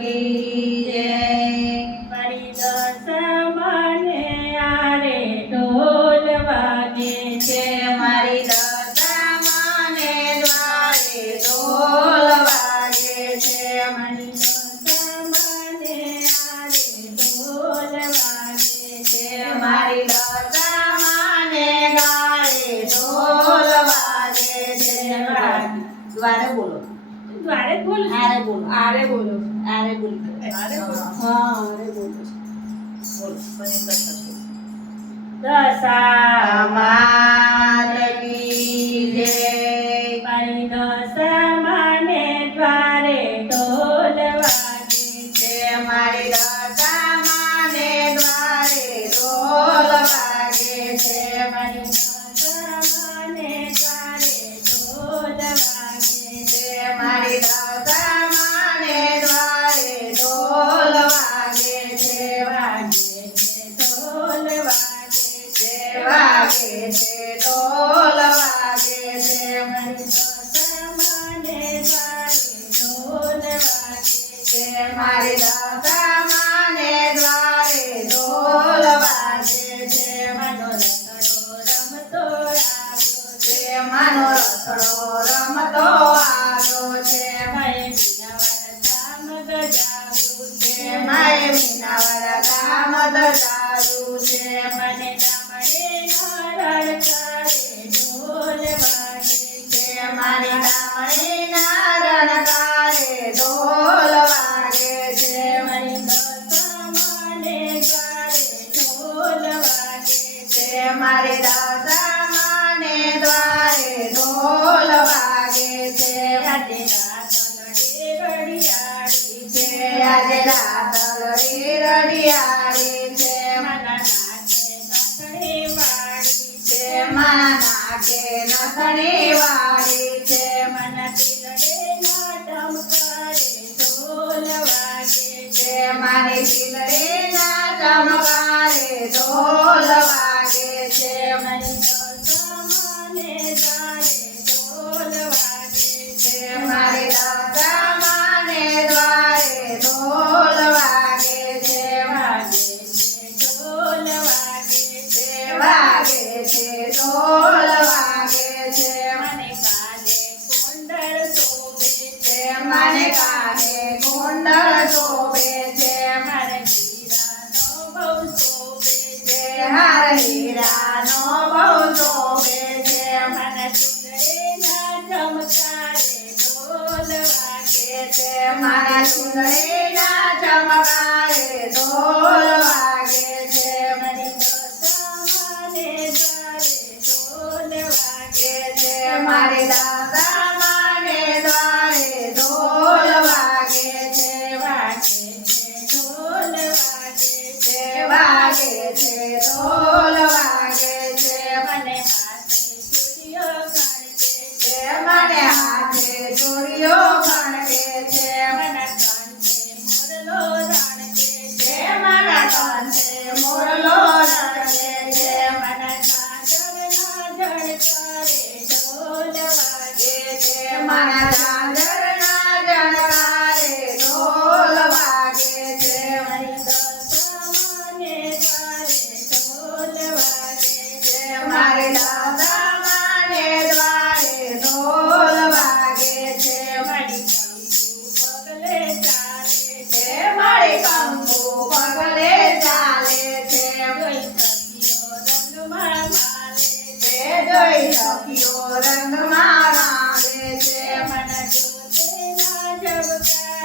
કી જય. મારી દશામાને આરે ઢોલ વાગે છે. મારી દશામાને દ્વારે ઢોલ વાગે છે. મારી દશામાને આરે ઢોલ વાગે છે. મારી દશામાને ગાળે ઢોલ વાગે છે. દ્વારે બોલો. દ્વારે બોલ. આરે બોલો. આરે બોલો. આરે બોલો. આરે બોલો. હા આરે બોલો. બોલો. દશામાત કી જય. મારી દશામાને દ્વારે ઢોલ વાગે છે. મારી દશામાને દ્વારે ઢોલ વાગે છે. મારી દશામાને દ્વારે ઢોલ વાગે છે. મારી દશામાને દ્વારે ઢોલ વાગે છે. વાગે છે ઢોલ વાગે છે. વાગે છે ઢોલ વાગે છે. મારી દશામાને દ્વારે ઢોલ વાગે છે. મારી દશામાને દ્વારે ઢોલ વાગે છે. માનો રસડો રમતો આવ્યો છે. માનો રસડો રમતો આવ્યો છે. માએ મીનાવાળા ધામ ગજાવું છે. માય મીનાવાળા ગામ દજાયું છે. મને ગામડે નારણકારે ઢોલ વાગે છે. મારી ગામડીના રણકારે ઢોલ વાગે છે. મારી દશામાને દ્વારે ઢોલ વાગે છે. મારી દશામાને દ્વારે ઢોલ વાગે છે. આજે રાતલડે રડિયાળી છે. આજે રાતલડી રડિયાળી છે. માના નાકે નથણી વાળી છે. માના નાકે નથણી વાળી છે. માના તિલડે ના ટમકારે ઢોલ વાગે છે. મારી ચીલડીના ચમકારે ઢોલ વાગે છે. મારી દશામાને દ્વારે ઢોલ વાગે છે. મારી દશામાને દ્વારે ઢોલ વાગે છે. વાગે છે ઢોલ વાગે છે. વાગે છે ઢોલ વાગે છે. મને કાલે કુંડળ શોભે છે. મને કાને કુંડળ શોભે છે. મારે હીરાનો બહુ શોભે છે. હાર હીરાનો બહુ શોભે છે. મને ચુંદડીના ચમકારે ઢોલ વાગે છે. મારા ચુંદડીના ચમકારે ઢોલ વાગે છે. મારી દશામાને દ્વારે ઢોલ વાગે છે. મારી દશામાને દ્વારે ઢોલ વાગે છે. વાગે છે ઢોલ વાગે છે. વાગે છે ઢોલ વાગે છે. મને હાથે સૂર્યો કાઢે છે. મને હાથે ચોરીઓ ખણકે છે. મને કાંઠે મોરલો રાણકે છે. મારા કાંઠે મોરલો રડકે છે. મને ઝાંઝરના ઝણકારે ઢોલ વાગે છે. મારા ઝાંઝરના જણકારે ઢોલ વાગે છે. મારી દશામાને દ્વારે ઢોલ વાગે છે. મારી દશામાને દ્વારે ઢોલ વાગે છે. મારી કંકુ પગલે ચાલે છે. મારી કંકુ પગલે ચાલે છે. જોઈ સખીઓ રંગમાં માલે છે. જોઈ સખીઓ રંગમાં રાવે છે. મને જોતે ના ઝબકારે